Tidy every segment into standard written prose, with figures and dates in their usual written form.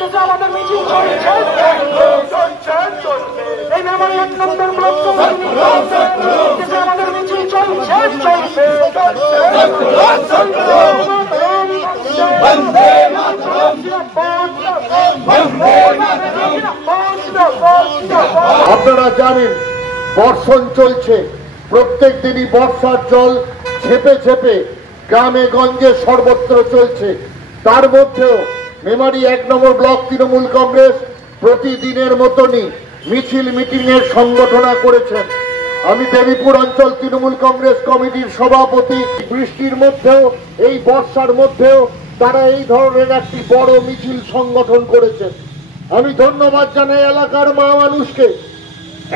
দেশে আমাদের মিছিল চলছে এই মেমারি 1 নম্বর ব্লক দেশে আমাদের মিছিল চলছে আপনারা জানেন বর্ষণ চলছে, প্রত্যেক দিনই বর্ষার জল ঝেপে ঝেপে গ্রামে গঞ্জে সর্বত্র চলছে। তার মধ্যেও মেমারি 1 নম্বর ব্লক তৃণমূল কংগ্রেস প্রতিদিনের মতনই মিছিল মিটিং এর সংগঠনা করেছেন। আমি দেবীপুর অঞ্চল তৃণমূল কংগ্রেস কমিটির সভাপতি। বৃষ্টির মধ্যেও এই বর্ষার মধ্যেও তারা এই ধরনের একটি বড় মিছিল সংগঠন করেছেন। আমি ধন্যবাদ জানাই এলাকার মা মানুষকে,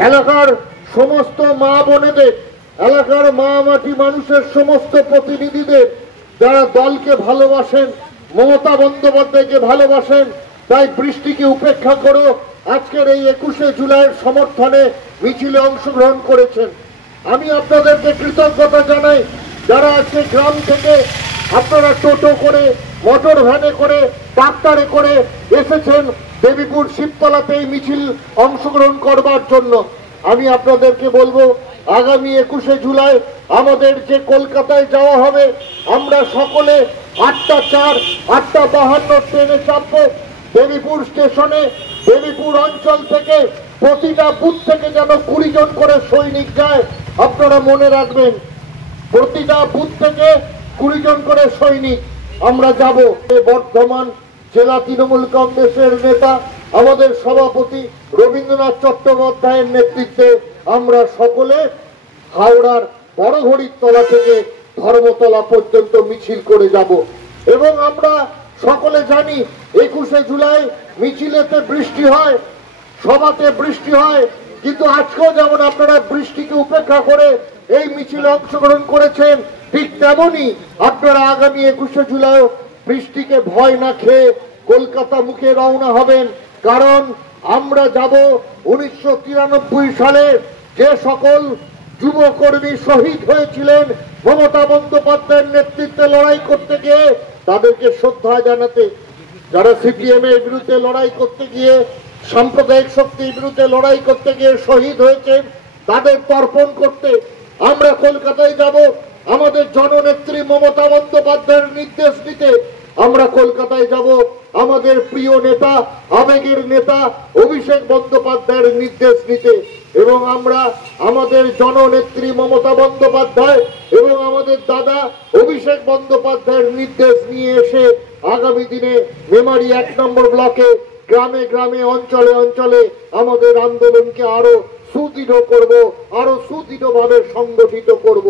এলাকার সমস্ত মা বোনেদের, এলাকার মা মাটি মানুষের সমস্ত প্রতিনিধিদের যারা দলকে ভালোবাসেন, মমতা বন্দ্যোপাধ্যায়কে ভালোবাসেন, তাই বৃষ্টিকে উপেক্ষা করে আজকের এই 21শে জুলাইয়ের সমর্থনে মিছিলে অংশগ্রহণ করেছেন। আমি আপনাদেরকে কৃতজ্ঞতা জানাই যারা আজকে গ্রাম থেকে আপনারা টোটো করে, মোটর ভ্যানে করে, ট্রাক্টরে করে এসেছেন দেবীপুর শিবতলাতে এই মিছিল অংশগ্রহণ করবার জন্য। আমি আপনাদেরকে বলবো আগামী 21শে জুলাই আমাদের যে কলকাতায় যাওয়া হবে, আমরা সকলে 8টা 4, 8টা 52 ট্রেনে চাপবো। দেবীপুর স্টেশনে দেবীপুর অঞ্চল থেকে প্রতিটা বুথ থেকে যেন 20 জন করে সৈনিক যায়। আপনারা মনে রাখবেন, প্রতিটা বুথ থেকে 20 জন করে সৈনিক আমরা যাব। বর্ধমান জেলা তৃণমূল কংগ্রেসের নেতা আমাদের সভাপতি রবীন্দ্রনাথ চট্টোপাধ্যায়ের নেতৃত্বে আমরা সকলে হাওড়ার বড়ঘড়ির তলা থেকে ধর্মতলা পর্যন্ত মিছিল করে যাব। এবং আমরা সকলে জানি 21শে জুলাই মিছিলেতে বৃষ্টি হয়, সভাতে বৃষ্টি হয়, কিন্তু আজকেও যেমন আপনারা বৃষ্টিকে উপেক্ষা করে এই মিছিলে অংশগ্রহণ করেছেন, ঠিক তেমনই আপনারা আগামী 21শে জুলাই বৃষ্টিকে ভয় না খেয়ে কলকাতা মুখে রওনা হবেন। কারণ আমরা যাব 1993 সালে যে সকল যুবকর্মী শহীদ হয়েছিলেন মমতা বন্দ্যোপাধ্যায়ের নেতৃত্বে লড়াই করতে গিয়ে, তাদেরকে শ্রদ্ধা জানাতে। যারা সিপিএম এর বিরুদ্ধে লড়াই করতে গিয়ে, সাম্প্রদায়িক শক্তির বিরুদ্ধে লড়াই করতে গিয়ে শহীদ হয়েছেন, তাদের তর্পণ করতে আমরা কলকাতায় যাব। আমাদের জননেত্রী মমতা বন্দ্যোপাধ্যায়ের নির্দেশ নিতে আমরা কলকাতায় যাব। আমাদের প্রিয় নেতা, আবেগের নেতা অভিষেক বন্দ্যোপাধ্যায়ের নির্দেশ নিতে। এবং আমরা আমাদের জননেত্রী মমতা বন্দ্যোপাধ্যায় এবং আমাদের দাদা অভিষেক বন্দ্যোপাধ্যায়ের নির্দেশ নিয়ে এসে আগামী দিনে মেমারি 1 নম্বর ব্লকে গ্রামে গ্রামে, অঞ্চলে অঞ্চলে আমাদের আন্দোলনকে আরো সুদৃঢ় করব, আরো সুদৃঢ়ভাবে সংগঠিত করব।